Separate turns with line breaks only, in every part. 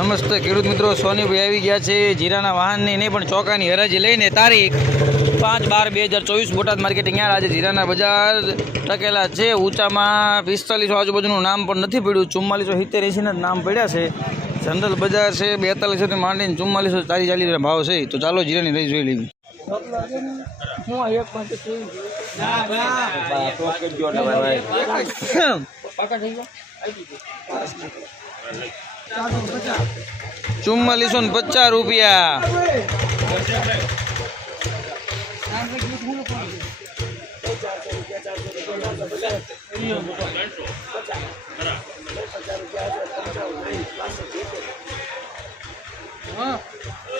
નમસ્તે ખેડૂત મિત્રો સોનીભાઈ આવી ગયા છે જીરાના વાહનની નહીં પણ ચોકાની હરાજી લઈને તારીખ પાંચ બાર બે હજાર ચોવીસ બોટાદ માર્કેટિંગ યાર આજે જીરાના બજાર ટકેલા છે ઊંચામાં પિસ્તાલીસો આજુબાજુનું નામ પણ નથી પડ્યું. ચુમ્માલીસો સિત્તેર એંસીના જ નામ પડ્યા છે. જનરલ બજાર છે બેતાલીસોથી માંડીને ચુમ્માલીસો ચાલી ચાલીસના ભાવ છે. તો ચાલો જીરાની રહી જોઈ લઈએ. ચુમ્માલીસો ને પચાસ રૂપિયા.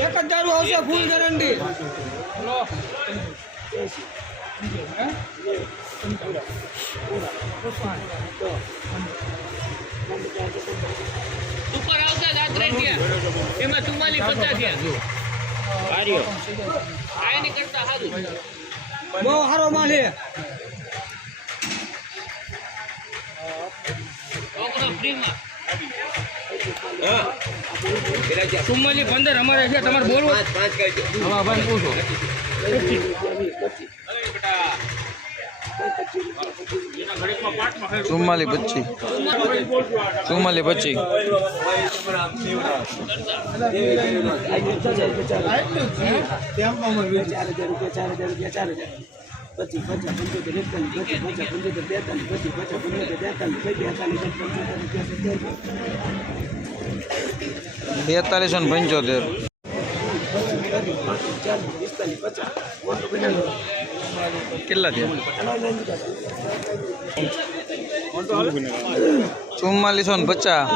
એક હજાર આવશે ફૂલ ગેરંટી
ઉપર થયા. એમાં ચુમ્માલીસ પચાસ થયા. કરતા સારું.
બહુ સારો માલ ચુમ્માલી પંદર અમારે છે તમારે બોલવું? આમાં ભાઈ પૂછો.
ચુમ્માલી પચી ચુમ્માલી પચીસ બેતાલીસો પચાસ પંચોતેર. કેટલા થયા? ચુમ્માલીસો ને પચાસ.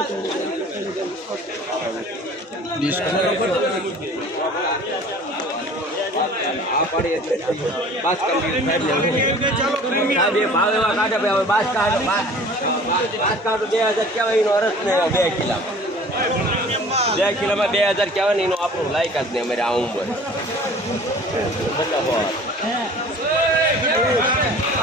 બે કિલોમાં બે હજાર કહેવાય ને એનો આપણું લાયક જ નહીં અમારે આ ઉંમર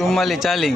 ચુમ્માલી ચાલી